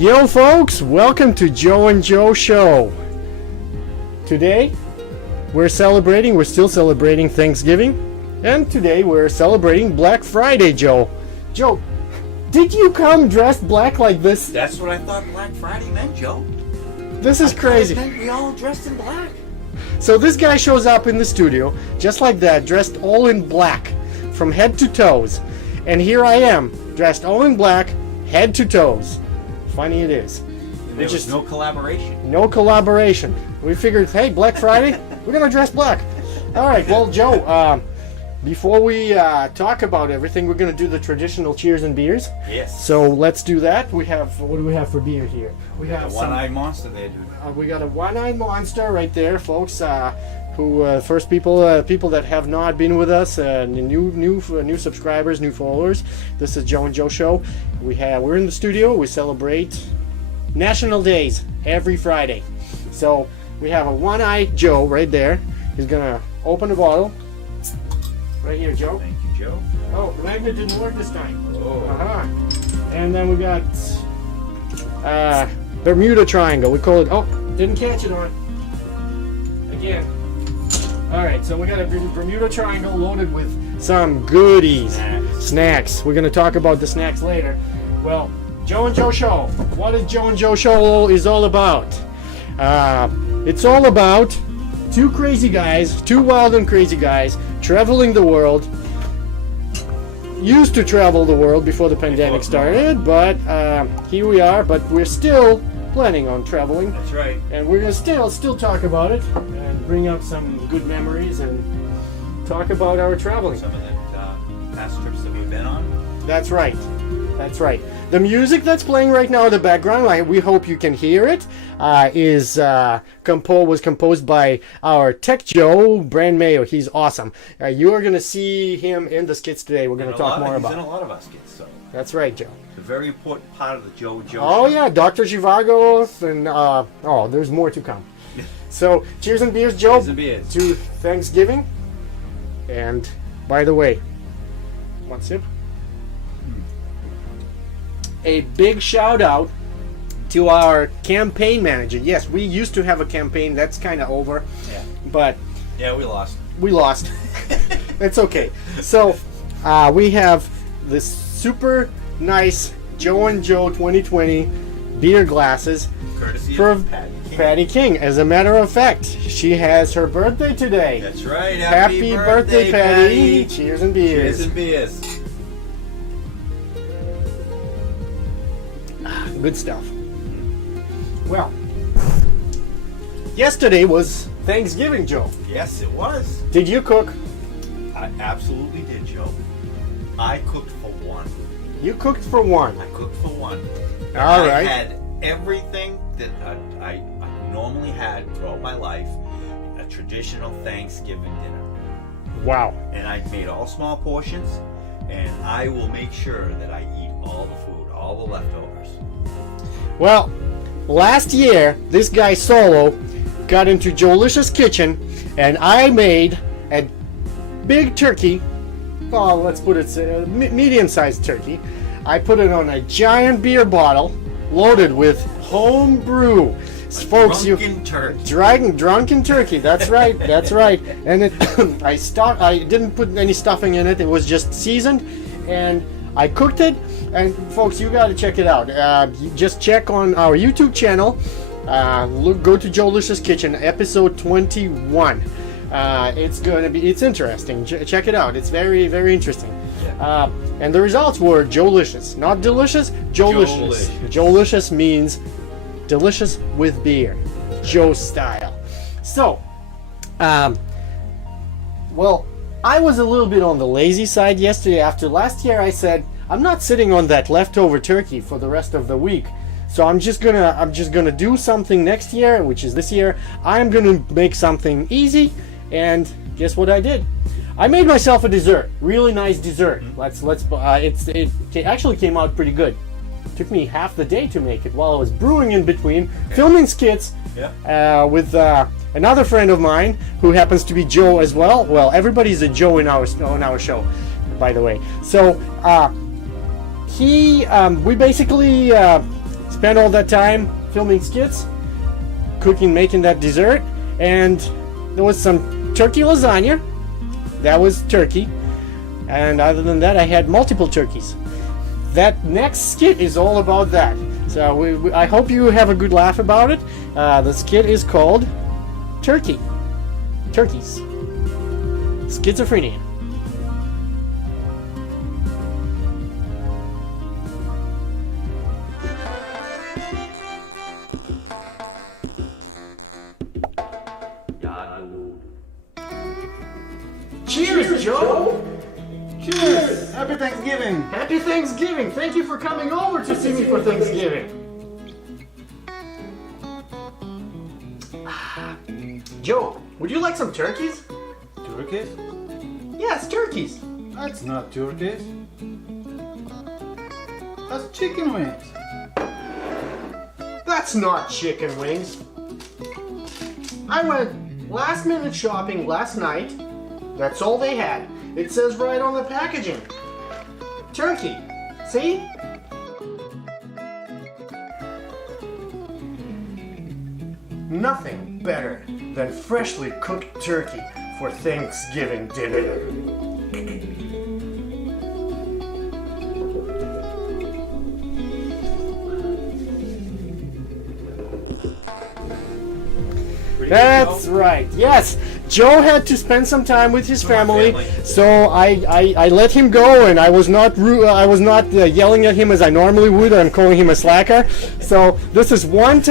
Yo folks, welcome to Joe and Joe Show. Today we're still celebrating Thanksgiving, and today we're celebrating Black Friday, Joe. Joe, did you come dressed black like this? That's what I thought Black Friday meant, Joe. This is crazy. It meant we all dressed in black. So this guy shows up in the studio, just like that, dressed all in black, from head to toes. And here I am, dressed all in black, head to toes. Funny it is. There was no collaboration. No collaboration. We figured, hey, Black Friday, we're gonna dress black. All right, well, Joe, before we talk about everything, we're gonna do the traditional cheers and beers. Yes. So let's do that. What do we have for beer here? We have a one-eyed monster there, dude. We got a one-eyed monster right there, folks. First people that have not been with us, new subscribers, new followers. This is Joe and Joe Show. We're in the studio. We celebrate national days every Friday. So we have a one-eyed Joe right there. He's gonna open the bottle. Right here, Joe. Thank you, Joe. Oh, the magnet didn't work this time. Oh. And then we got Bermuda Triangle. We call it. Oh, didn't catch it on. Again. All right, so we got a Bermuda Triangle loaded with some goodies, snacks. We're gonna talk about the snacks later. Well, Joe and Joe Show. What is Joe and Joe Show is all about? It's all about two wild and crazy guys, traveling the world. Used to travel the world before the pandemic started, but here we are. But we're still planning on traveling. That's right. And we're gonna still talk about it and bring up some good memories and talk about our traveling. Some of the past trips that we've been on. That's right. That's right. The music that's playing right now in the background, we hope you can hear it, was composed by our Tech Joe, Brand Mayo. He's awesome. You are going to see him in the skits today. We're going to talk more about. He's in a lot of our skits, so. That's right, Joe. It's a very important part of the Joe Show. Oh yeah, Dr. Zhivago, and there's more to come. So, cheers and beers, Joe. Cheers and beers. To Thanksgiving. And by the way, one sip. A big shout out to our campaign manager. Yes, we used to have a campaign that's kind of over, but we lost. We lost. It's okay. So we have this super nice Joe and Joe 2020 beer glasses, courtesy for of Patty King. As a matter of fact, she has her birthday today. That's right. Happy birthday, Patty. Cheers and beers. Cheers and beers. Good stuff. Well, yesterday was Thanksgiving, Joe. Yes, it was. Did you cook? I absolutely did, Joe. I cooked for one. You cooked for one. I cooked for one. All right. I had everything that I normally had throughout my life, a traditional Thanksgiving dinner. Wow. And I made all small portions, and I will make sure that I eat all the food, all the leftovers. Well, last year, this guy Solo got into Jolicious Kitchen, and I made a big turkey. Well, let's put it medium-sized turkey. I put it on a giant beer bottle loaded with home brew. Folks, drunken turkey. Drunken turkey. That's right. That's right. And I didn't put any stuffing in it. It was just seasoned, and I cooked it. And folks, you got to check it out. Just check on our YouTube channel. Go to Jolicious Kitchen, episode 21. It's interesting. Check it out. It's very, very interesting. And the results were Jolicious, not delicious. Jolicious. Jolicious means delicious with beer, Joe style. So, well, I was a little bit on the lazy side yesterday. After last year, I said, I'm not sitting on that leftover turkey for the rest of the week. So I'm just gonna do something next year, which is this year. I'm gonna make something easy, and guess what I did? I made myself a dessert, really nice dessert. It actually came out pretty good. It took me half the day to make it while I was brewing in between, filming skits with another friend of mine who happens to be Joe as well. Well, everybody's a Joe on our show, by the way. So we basically spent all that time filming skits, cooking, making that dessert, and there was some turkey lasagna. That was turkey. And other than that, I had multiple turkeys. That next skit is all about that. So I hope you have a good laugh about it. The skit is called Turkeys. Skits-O-Frenia. Cheers, Joe! Cheers! Happy Thanksgiving! Happy Thanksgiving! Thank you for coming over to see me for Thanksgiving. Joe, would you like some turkeys? Turkeys? Yes, turkeys. That's not turkeys. That's chicken wings. That's not chicken wings. I went last minute shopping last night. That's all they had. It says right on the packaging. Turkey. See? Nothing better than freshly cooked turkey for Thanksgiving dinner. That's right. Yes, Joe had to spend some time with his family, so I let him go, and I was not yelling at him as I normally would. I'm calling him a slacker. So this is one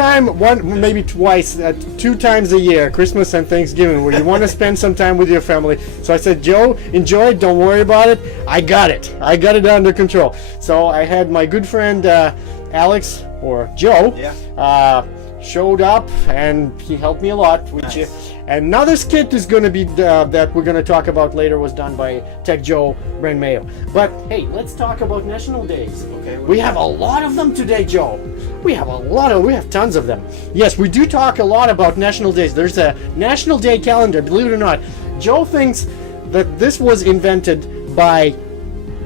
maybe twice, 2 times a year, Christmas and Thanksgiving, where you want to spend some time with your family. So I said, Joe, enjoy it. Don't worry about it. I got it under control. So I had my good friend Alex or Joe. Yeah. Showed up and he helped me a lot. Nice. Another skit is going to be that we're going to talk about later was done by Tech Joe Bren Mayo. But hey, let's talk about national days. Okay. We have a lot of them today, Joe. We have tons of them. Yes, we do talk a lot about national days. There's a national day calendar, believe it or not. Joe thinks that this was invented by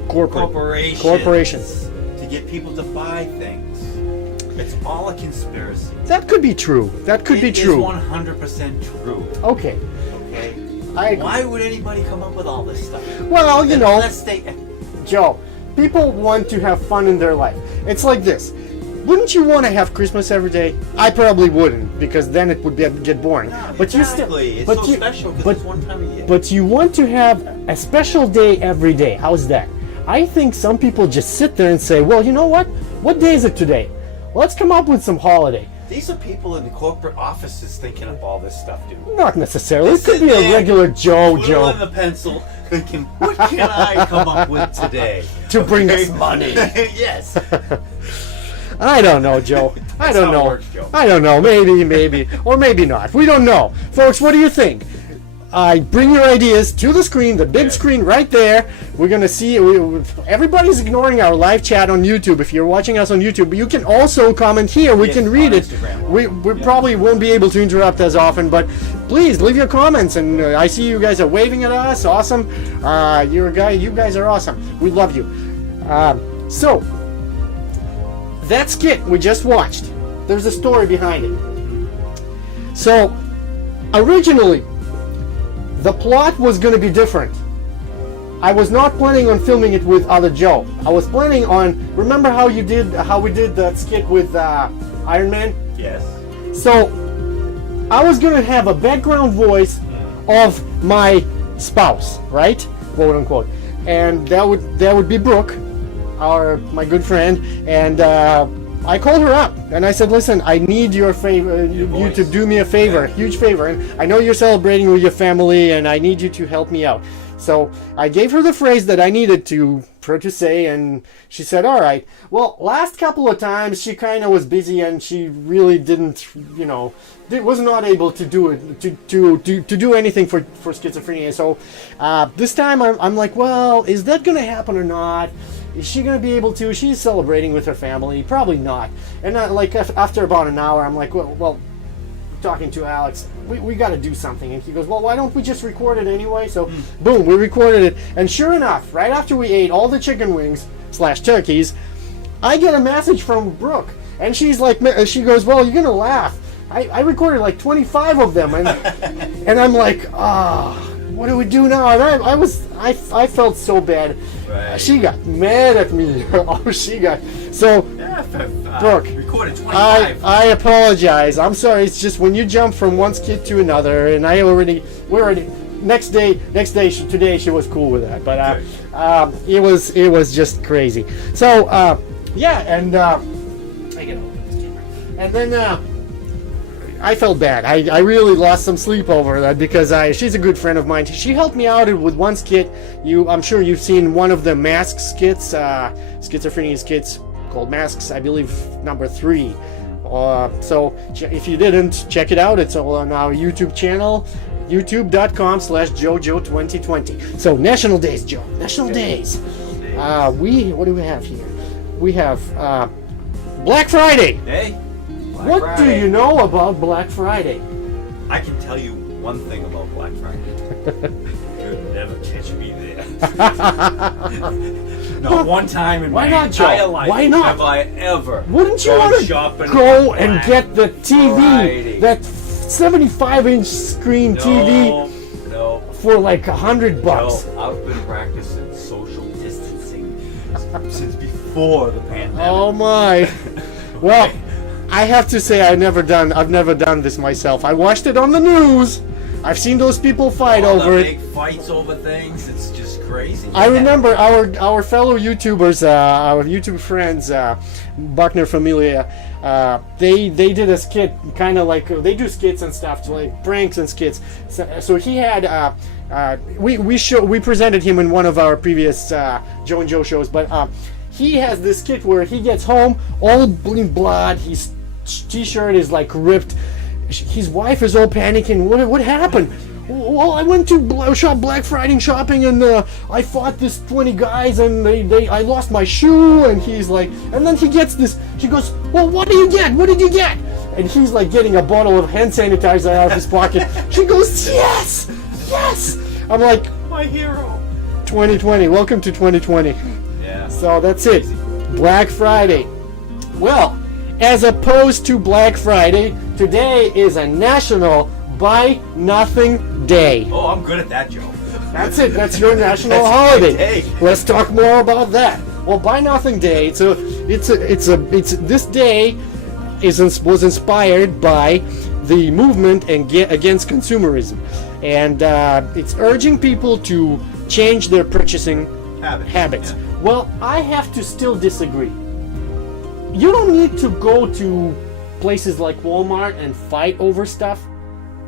corporations to get people to buy things. It's all a conspiracy. That could be true. That could be true. It is 100% true. Okay. Okay. Why would anybody come up with all this stuff? Well, you know, Let's stay. Joe, people want to have fun in their life. It's like this. Wouldn't you want to have Christmas every day? I probably wouldn't, because then it would get boring. No, but exactly. It's so special because it's one time a year. But you want to have a special day every day. How's that? I think some people just sit there and say, well, you know what? What day is it today? Let's come up with some holiday. These are people in the corporate offices thinking of all this stuff, dude. Not necessarily. They It could sit be a there, regular Joe. Twiddling the pencil, thinking, what can I come up with today? To bring us money. Yes. I don't know, Joe. I That's don't how it know. works, Joe. I don't know. Maybe, or maybe not. We don't know. Folks, what do you think? Bring your ideas to the screen, the big screen right there. We're going to see. Everybody's ignoring our live chat on YouTube. If you're watching us on YouTube, you can also comment here. We can read it. We probably won't be able to interrupt as often, but please leave your comments. And I see you guys are waving at us. Awesome. You guys are awesome. We love you. So, that skit we just watched, there's a story behind it. So, originally, the plot was going to be different. I was not planning on filming it with other Joe. I was planning on, remember how we did that skit with Iron Man? Yes. So, I was going to have a background voice of my spouse, right? Quote unquote. And that would be Brooke, my good friend, and I called her up and I said, listen, I need your favor, you to do me a favor, huge favor, and I know you're celebrating with your family and I need you to help me out. So I gave her the phrase that I needed for her to say, and she said, all right. Well, last couple of times she kind of was busy and she really didn't, was not able to do it, to do anything for Skits-O-Frenia. So this time I'm like, well, is that going to happen or not? Is she going to be able to? She's celebrating with her family. Probably not. And after about an hour, I'm like, well, talking to Alex, we got to do something. And he goes, well, why don't we just record it anyway? So, boom, we recorded it. And sure enough, right after we ate all the chicken wings / turkeys, I get a message from Brooke. And she's like, she goes, well, you're gonna laugh. I recorded like 25 of them, and and I'm like, what do we do now? And I felt so bad. Right. She got mad at me. She got so. Yeah, Brooke, recorded 25. I apologize. I'm sorry. It's just when you jump from one skit to another, and we're already next day. Today she was cool with that, but it was just crazy. So yeah, and I gotta open this camera, and then. I felt bad. I really lost some sleep over that because she's a good friend of mine. She helped me out with one skit. I'm sure you've seen one of the mask skits, Skits-O-Frenia skits called Masks, I believe number 3. So if you didn't, check it out. It's all on our YouTube channel, youtube.com/JoJo2020. So National Days, Joe. National Days. What do we have here? We have Black Friday. Hey. What Friday. do you know about Black Friday? I can tell you one thing about Black Friday. You'll never catch me there. Not one time in Why my not, Joe? entire life Why not? have I ever Wouldn't you gone want to shopping go on and Black get the TV, Friday. that 75-inch screen TV No. for like $100 bucks? No, I've been practicing social distancing since before the pandemic. Oh my! Well, I have to say I've never done this myself. I watched it on the news. I've seen those people fight All over the it. big fights over things. It's just crazy. I remember our fellow YouTubers, our YouTube friends, Buckner Familia. They did a skit, kind of like they do skits and stuff, like pranks and skits. So he had we presented him in one of our previous Joe and Joe shows, but he has this skit where he gets home all bleeding blood. His t-shirt is like ripped. His wife is all panicking. What happened? Well, I went to Black Friday shopping, and I fought this 20 guys, and I lost my shoe. And he's like, and then he gets this. She goes, well, what did you get? What did you get? And he's like getting a bottle of hand sanitizer out of his pocket. She goes, yes, yes. I'm like, my hero. 2020. Welcome to 2020. Yeah. So that's it. Black Friday. Well, as opposed to Black Friday, today is a National Buy Nothing Day. Oh, I'm good at that, Joe. That's it. That's your national That's my holiday. day. Let's talk more about that. Well, Buy Nothing Day. This day was inspired by the movement against consumerism, and it's urging people to change their purchasing habits. Yeah. Well, I have to still disagree. You don't need to go to places like Walmart and fight over stuff.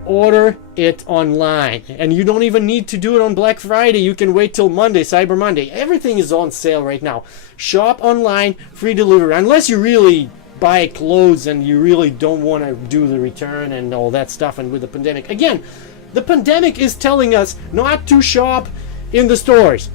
Order it online. And you don't even need to do it on Black Friday. You can wait till Monday, Cyber Monday. Everything is on sale right now. Shop online, free delivery. Unless you really buy clothes and you really don't want to do the return and all that stuff. And with the pandemic, again, the pandemic is telling us not to shop in the stores.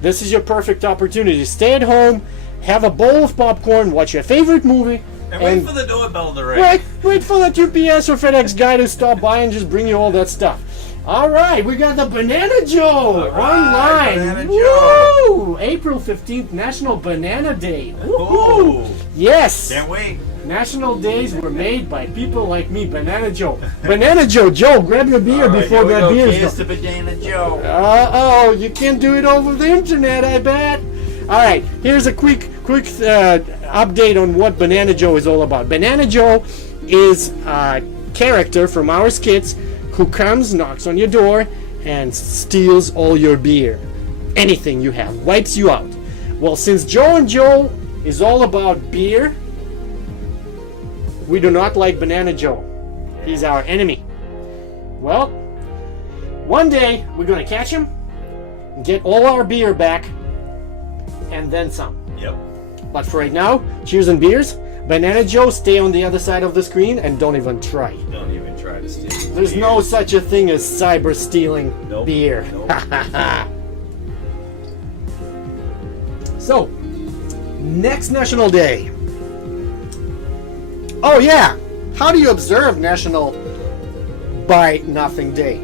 This is your perfect opportunity. Stay at home, have a bowl of popcorn, watch your favorite movie, And wait for the doorbell to ring. wait for that UPS or FedEx guy to stop by and just bring you all that stuff. All right, we got the Banana Joe All right, online. Banana Joe. Woo! April 15th, National Banana Day. Ooh. Woohoo! Yes. Can't wait. National days were made by people like me, Banana Joe. Banana Joe, grab your beer All right, before here we that go. beer is Here's gone. to Banana Joe. Oh, you can't do it over the internet, I bet. All right, here's a quick update on what Banana Joe is all about. Banana Joe is a character from our skits who comes, knocks on your door, and steals all your beer. Anything you have, wipes you out. Well, since Joe and Joe is all about beer, we do not like Banana Joe. He's our enemy. Well, one day we're gonna catch him, get all our beer back, and then some. Yep. But for right now, cheers and beers. Banana Joe, stay on the other side of the screen and don't even try. Don't even try to steal. There's beer. no such a thing as cyber stealing Nope. beer. Nope. So, next National Day. Oh yeah, how do you observe National Buy Nothing Day?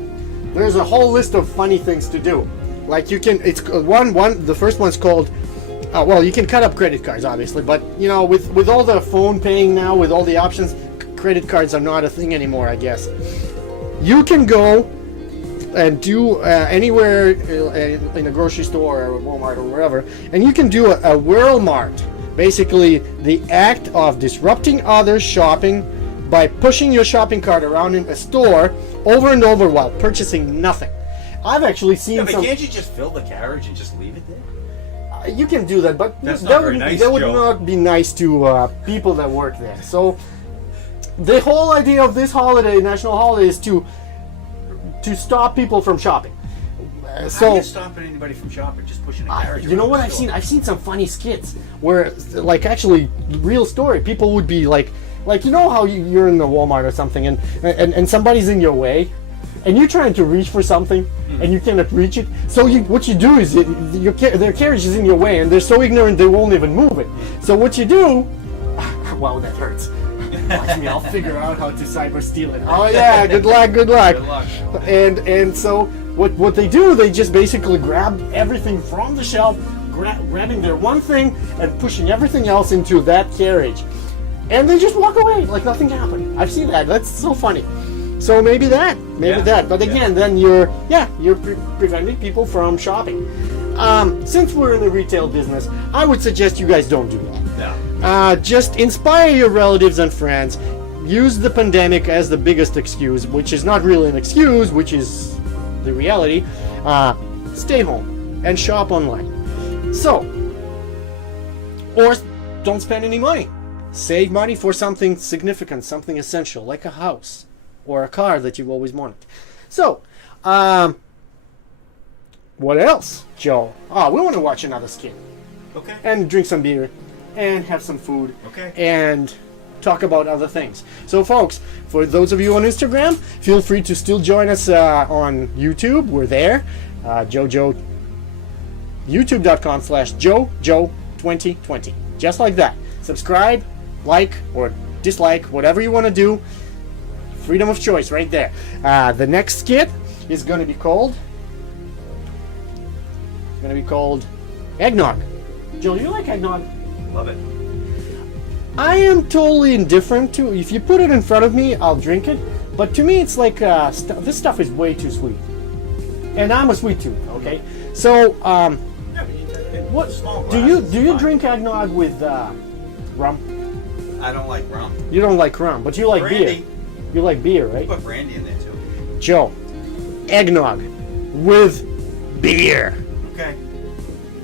There's a whole list of funny things to do. Like you can, it's the first one's called Well, you can cut up credit cards, obviously, but you know, with all the phone paying now, with all the options, credit cards are not a thing anymore, I guess. You can go and do anywhere in a grocery store or Walmart or wherever, and you can do a Whirlmart. Basically, the act of disrupting others' shopping by pushing your shopping cart around in a store over and over while purchasing nothing. I've actually seen Yeah, but some. can't you just fill the carriage and just leave it there? You can do that, but That's that not would, very nice, that would Joe. not be nice to people that work there. So, the whole idea of this holiday, national holiday, is to stop people from shopping. How are So, you stopping anybody from shopping? Just pushing a carriage. you know around what the I've store? seen? I've seen some funny skits where, like, actually, real story. People would be like you know how you're in the Walmart or something, and somebody's in your way, and you're trying to reach for something, and you cannot reach it. So what you do is their carriage is in your way, and they're so ignorant they won't even move it. So what you do? Wow, that hurts. Watch me, I'll figure out how to cyber steal it. Oh yeah, good luck, good luck. Good luck. And so what they do, they just basically grab everything from the shelf, grabbing their one thing and pushing everything else into that carriage, and they just walk away like nothing happened. I've seen that. That's so funny. So maybe that. But again, then you're preventing people from shopping. Since we're in the retail business, I would suggest you guys don't do that. No. Just inspire your relatives and friends. Use the pandemic as the biggest excuse, which is not really an excuse, which is the reality. Stay home and shop online. So, or don't spend any money. Save money for something significant, something essential, like a house or a car that you've always wanted. So, what else, Joe? We want to watch another skit Okay. and drink some beer and have some food. Okay. And talk about other things. So, folks, for those of you on Instagram, feel free to still join us on YouTube. We're there. YouTube.com/JoJo2020. Just like that. Subscribe, like, or dislike, whatever you want to do. Freedom of choice right there. The next skit is going to be called Eggnog. Joe, do you like eggnog? Love it. I am totally indifferent to. If you put it in front of me, I'll drink it. But to me, it's like this stuff is way too sweet, and I'm a sweet tooth. Okay, so Yeah, but what small do glasses is you fine. drink eggnog with rum? I don't like rum. You don't like rum, but you like beer. Brandy. You like beer, right? Put brandy in there too. Joe, eggnog with beer. Okay.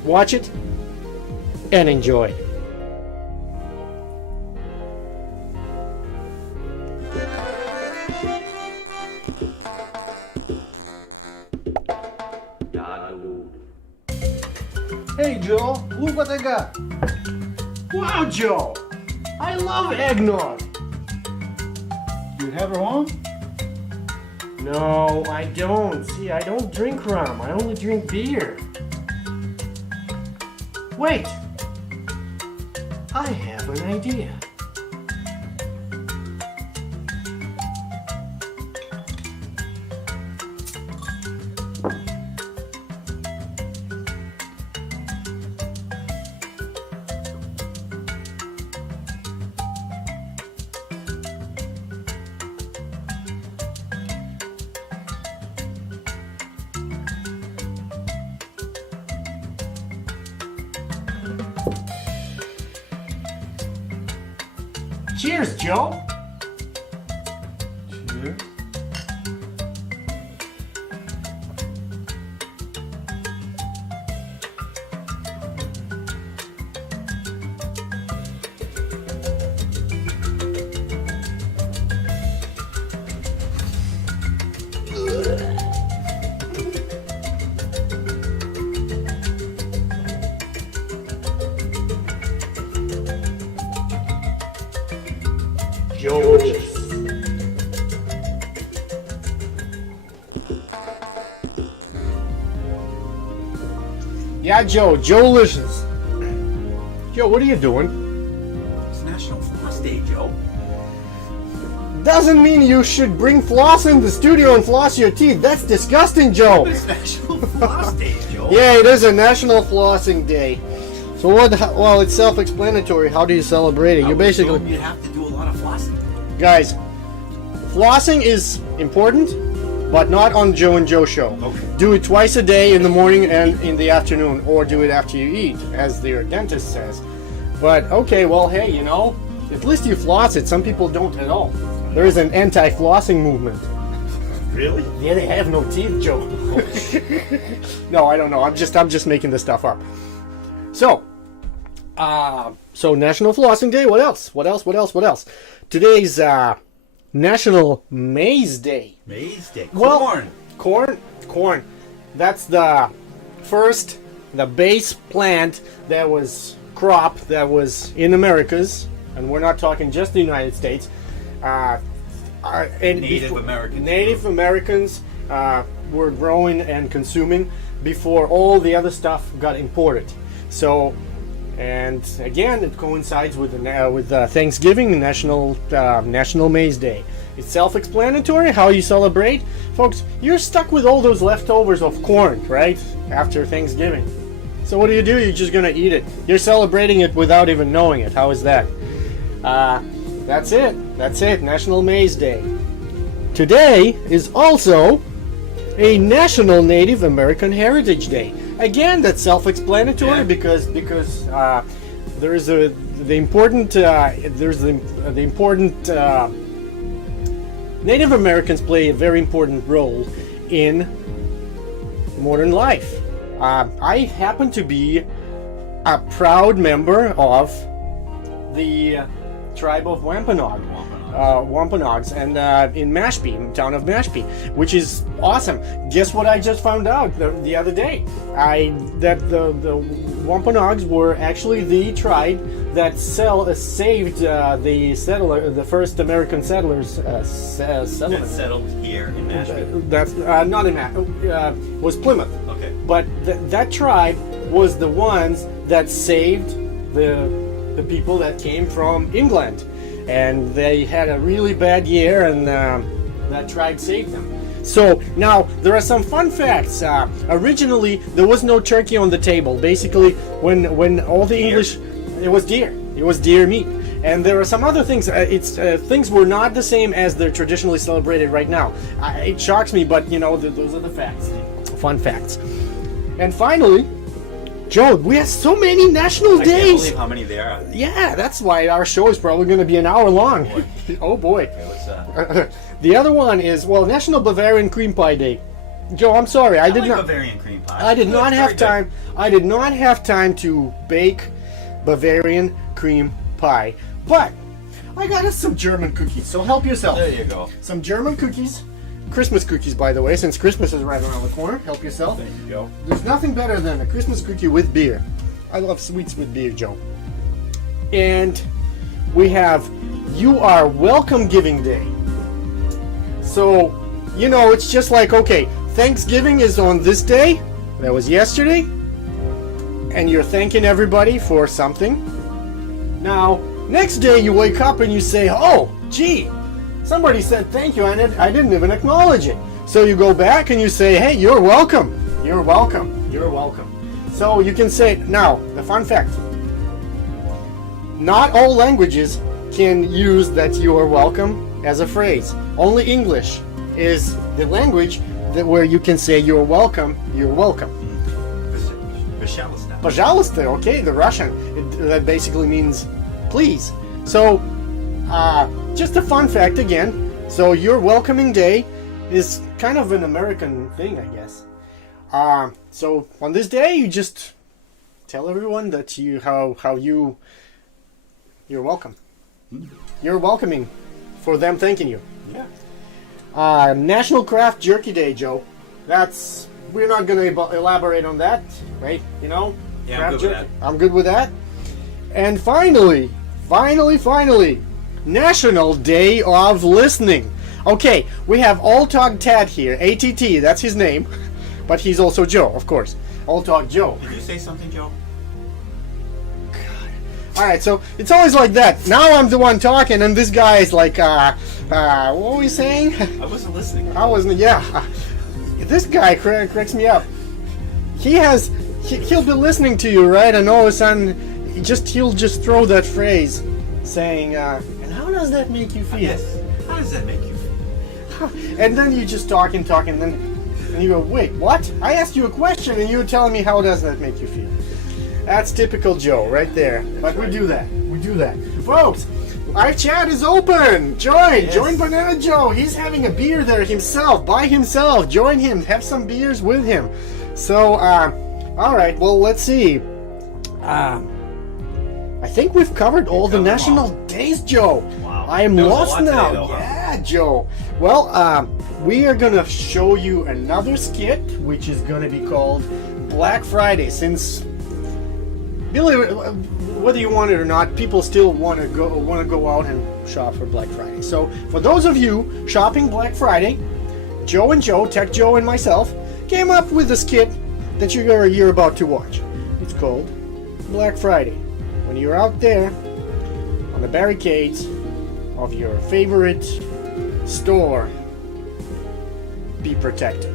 Watch it and enjoy. Hey Joe, look what I got. Wow, Joe! I love eggnog. You have a home? No, I don't. See, I don't drink rum. I only drink beer. Wait! I have an idea. Cheers, Joe! Cheers. Joe. Yeah, Joe. Joe-licious. Joe, what are you doing? It's National Floss Day, Joe. Doesn't mean you should bring floss in the studio and floss your teeth. That's disgusting, Joe. It's National Floss Day, Joe. Yeah, it is a National Flossing Day. So So what? Well, it's self-explanatory. How do you celebrate it? I You would basically, assume you have to do a lot of flossing. guys, flossing is important, but not on Joe and Joe show. Okay. Do it twice a day in the morning and in the afternoon, or do it after you eat, as their dentist says. But okay, well, hey, you know, at least you floss it. Some people don't at all. There is an anti-flossing movement. Really? Yeah, they have no teeth, Joe. No, I don't know. I'm just making this stuff up. So, so National Flossing Day. What else? What else? Today's National Maize Day. Maize Day. Well, Corn. Corn. That's the base plant that was crop that was in Americas, and we're not talking just the United States. Native Americans were growing and consuming before all the other stuff got imported. So, and again, it coincides with Thanksgiving, National Maize Day. It's self-explanatory how you celebrate, folks. You're stuck with all those leftovers of corn, right? After Thanksgiving. So what do? You're just gonna eat it. You're celebrating it without even knowing it. How is that? That's it. National Maize Day. Today is also a National Native American Heritage Day. Again, that's self-explanatory because there is the important Native Americans play a very important role in modern life. I happen to be a proud member of the tribe of Wampanoags, and in Mashpee, in town of Mashpee, which is awesome. Guess what I just found out the other day? That the Wampanoags were actually the tribe that saved the first American settlers. That settled here in Nashville. That's not in Mashpee. Was Plymouth. Okay. But that tribe was the ones that saved the people that came from England, and they had a really bad year, and that tribe saved them. So now there are some fun facts. Originally, there was no turkey on the table. Basically, when all the English, it was deer meat. And there are some other things. Things were not the same as they're traditionally celebrated right now. It shocks me, but you know, those are the facts, fun facts. And finally, Joe, we have so many national days. I can't believe how many there are. Yeah, that's why our show is probably going to be an hour long. Oh boy. Okay, what's that? The other one is, well, National Bavarian Cream Pie Day. Joe, I'm sorry, I did like not. Bavarian cream pie. I did not have Very good. time. I did not have time to bake Bavarian cream pie, but I got us some German cookies. So help yourself. There you go. Some German cookies, Christmas cookies, by the way, since Christmas is right around the corner. Help yourself. There you go. There's nothing better than a Christmas cookie with beer. I love sweets with beer, Joe. And we have You Are Welcome Giving Day. So, you know, it's just like, okay, Thanksgiving is on this day. That was yesterday. And you're thanking everybody for something. Now, next day you wake up and you say, oh, gee, somebody said thank you, and I didn't even acknowledge it. So you go back and you say, hey, you're welcome. You're welcome. You're welcome. So you can say, now, the fun fact. Not all languages can use that you are welcome as a phrase. Only English is the language where you can say you're welcome, you're welcome. Pожалуйста. Пожалуйста, okay, the Russian. That basically means please. So, just a fun fact again. So your welcoming day is kind of an American thing, I guess. So on this day, you just tell everyone that you're welcome. You're welcoming for them thanking you. Yeah. National Craft Jerky Day, Joe. We're not going to elaborate on that, right? You know? Yeah, craft I'm good with jerky. I'm good with that. And finally, National Day of Listening. Okay, we have All Talk Tad here, ATT, that's his name. But he's also Joe, of course. All Talk Joe. Did you say something, Joe? Alright, so it's always like that. Now I'm the one talking, and this guy is like, what were we saying? I wasn't listening. I wasn't, yeah. This guy cracks me up. He has he'll be listening to you, right? And all of a sudden, he'll just throw that phrase, saying, "And how does that make you feel?" Yes. How does that make you feel? And then you just talk, and you go, "Wait, what? I asked you a question, and you were telling me how does that make you feel?" That's typical Joe, right there. But we do that. We do that, folks. Our chat is open. Join Banana Joe. He's having a beer there himself, by himself. Join him. Have some beers with him. So, all right. Well, let's see. I think we've covered all the national days, Joe. Wow. I am There was a lost lot today, now. though, huh? Yeah, Joe. Well, we are gonna show you another skit, which is gonna be called Black Friday. Since Billy, whether you want it or not, people still want to go out and shop for Black Friday. So, for those of you shopping Black Friday, Joe, Tech Joe, and myself came up with a skit that you're about to watch. It's called Black Friday. When you're out there on the barricades of your favorite store, be protected.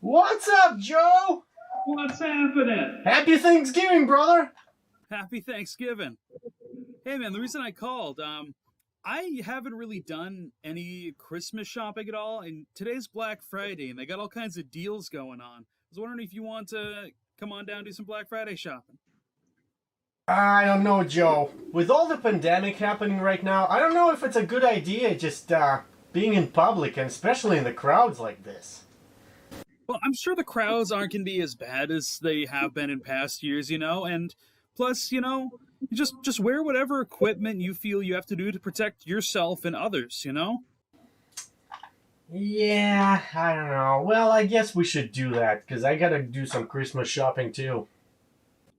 What's up, Joe? What's happening? Happy Thanksgiving, brother. Happy Thanksgiving. Hey man, the reason I called, I haven't really done any Christmas shopping at all, and today's Black Friday, and they got all kinds of deals going on. I was wondering if you want to come on down and do some Black Friday shopping. I don't know, Joe. With all the pandemic happening right now, I don't know if it's a good idea just being in public, and especially in the crowds like this. Well, I'm sure the crowds aren't going to be as bad as they have been in past years, and plus, you just wear whatever equipment you feel you have to do to protect yourself and others, Yeah, I don't know. Well, I guess we should do that, because I gotta do some Christmas shopping too.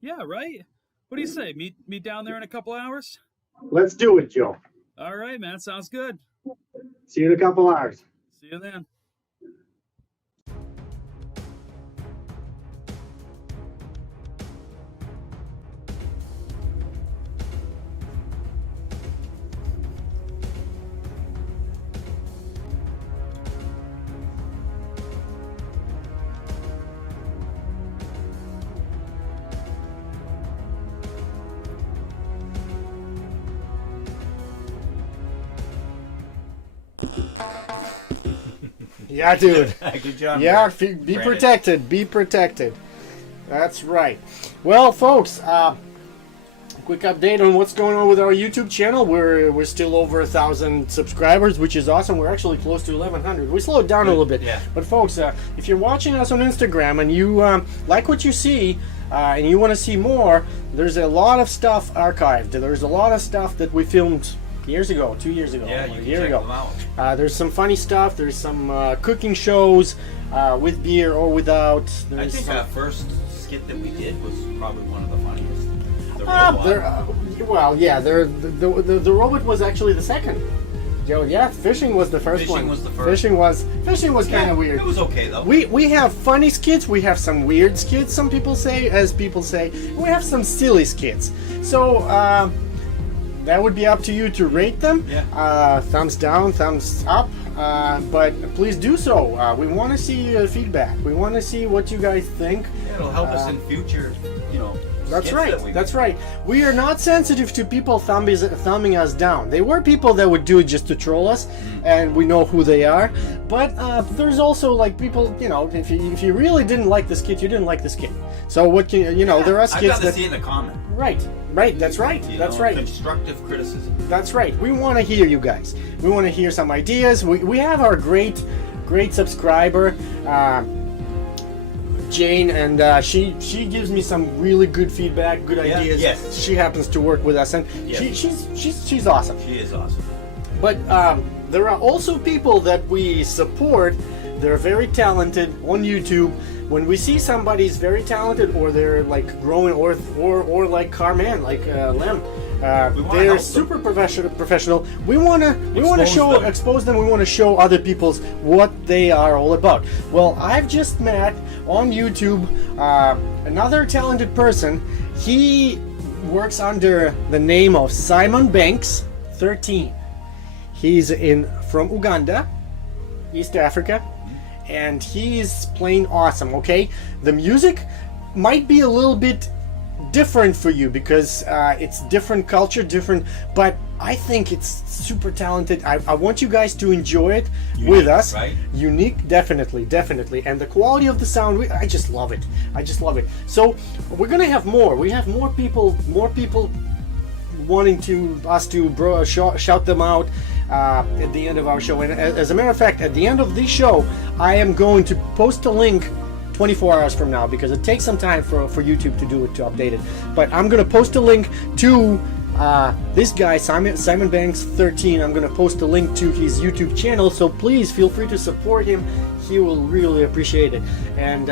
Yeah, right? What do you say? Meet down there in a couple hours? Let's do it, Joe. All right, man. Sounds good. See you in a couple hours. See you then. Yeah, dude. Good job. Yeah, man. be Brandon. protected. Be protected. That's right. Well, folks, quick update on what's going on with our YouTube channel. We're still over 1,000 subscribers, which is awesome. We're actually close to 1,100. We slowed down a little bit. Yeah. But folks, if you're watching us on Instagram and you like what you see and you want to see more, there's a lot of stuff archived. There's a lot of stuff that we filmed years ago, 2 years ago, Yeah, a you can year check ago. them out. There's some funny stuff. There's some cooking shows with beer or without. I There's think some, our first skit that we did was probably one of the funniest. The robot. the robot was actually the second. Joe, yeah, fishing was the first one. Fishing was the first. Fishing was kind of weird. It was okay though. We have funny skits. We have some weird skits. Some people say, we have some silly skits. So that would be up to you to rate them. Yeah. Thumbs down, thumbs up. But please do so. We want to see feedback. We want to see what you guys think. Yeah, it'll help us in future, That's skits right. that we That's right. We are not sensitive to people thumbing us down. They were people that would do it just to troll us, and we know who they are. But there's also like people, if you really didn't like the skit, you didn't like the skit. So what can there are skits I'd rather that see it in the comment. right. That's right. That's right. Constructive criticism. That's right. We want to hear you guys. We want to hear some ideas. We have our great subscriber, Jane, and she gives me some really good feedback, good Yeah, ideas. yes. She happens to work with us, and Yes. she's awesome. She is awesome. But there are also people that we support. They're very talented on YouTube. When we see somebody's very talented, or they're like growing, or like Carman, like Lem, They're help super professional. We wanna expose them. We wanna show other people's what they are all about. Well, I've just met on YouTube another talented person. He works under the name of Simon Banks 13. He's from Uganda, East Africa, and he's playing awesome. Okay, the music might be a little bit different for you because it's different culture, but I think it's super talented. I want you guys to enjoy it with us. Right? Unique, definitely, and the quality of the sound, I just love it. So we're gonna have more. We have more people wanting us to shout them out at the end of our show. And as a matter of fact, at the end of this show, I am going to post a link 24 hours from now because it takes some time for YouTube to do it, to update it. But I'm gonna post a link to this guy, Simon Banks 13. I'm gonna post a link to his YouTube channel, so please feel free to support him. He will really appreciate it. And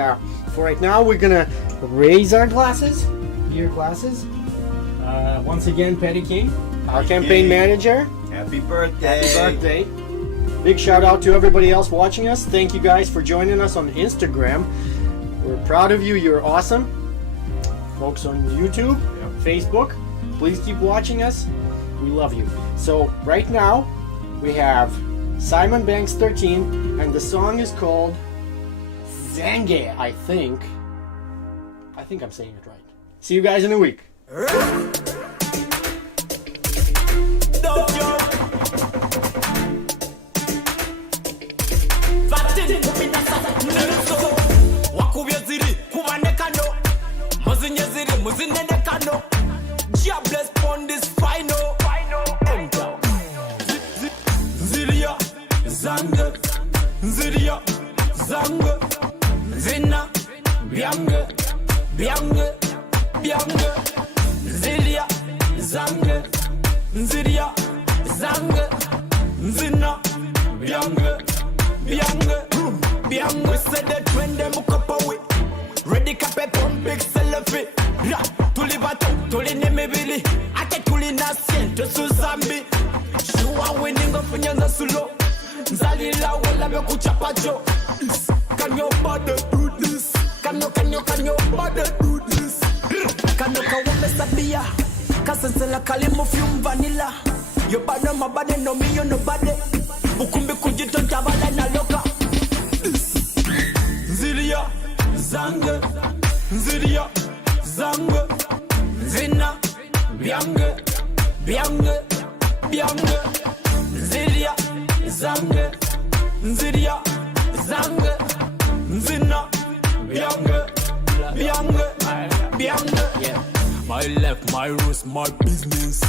for right now, we're gonna raise our glasses, beer glasses. Once again, Patty King, our campaign manager. Happy birthday! Happy birthday! Big shout out to everybody else watching us. Thank you guys for joining us on Instagram. We're proud of you. You're awesome. Folks on YouTube, Facebook, please keep watching us. We love you. So right now we have Simon Banks 13 and the song is called Zange, I think I'm saying it right. See you guys in a week. We said that when them up away, ready cape pump big selfie. Ra, to live at to name Billy. I take to na siento Suzambi. Shua winning of Nyanza Sulo. Zalila wala me kuchapacho. Can your body do this? Can your body do this? Can you kawa sabia? Kasansela kalimu fium vanilla. Your body no my body no me you nobody. Bukumbi kujito tabala na loka. Zilia Zange, Zilia Zange, Zina Biange, Zilia Zange, Zilia Zange, Zina Biange. My life, my rules, my business.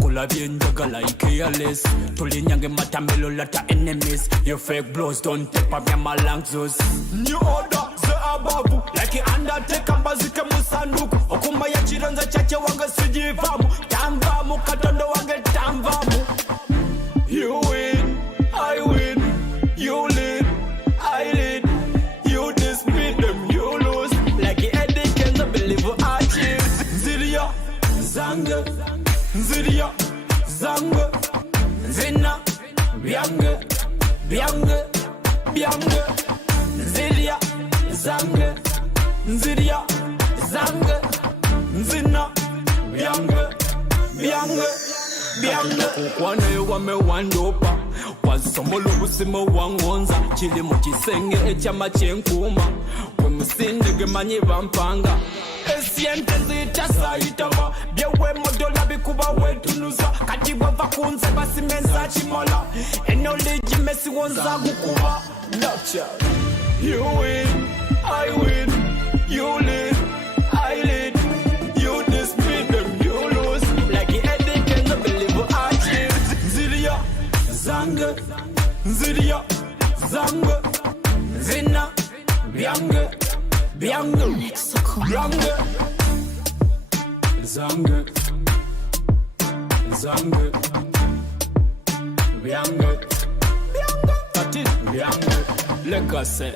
Kula bien jaga like careless. Tuli nyange matamelo lata enemies. Your fake blows don't take up your malangzos. New order, the ababu. Like the undertaker, mbazike musanduku. Okuma ya chiranza chache wanga sijivamu. Tamvamu, katondo wange tamvamu. You win, I win. You lead, I lead. You disbeat them, you lose. Like the Eddie can't believe I cheat. Zilia, Zange. Zilia, Zange, Zina, Biange, Zilia, Zange, Zilia, Zange, Zina, Biange. Kukwane wame wandopa, wasomolo busimo wangonza, chili mukisenge echama chenkuma, wemusindege manye vampanga. Esiente zita saitava byewe modola bikuba wetunuza kati bava kunze basi menza chimola enoliji mesi wonza gukuba gotcha. You win, I win. You lead, I lead. You disbeat them, you lose. Like the Eddie can't believe I cheat. Zilia Zange, Zilia Zange, Zina Biange, Zange, Biange, Biange, Legacy.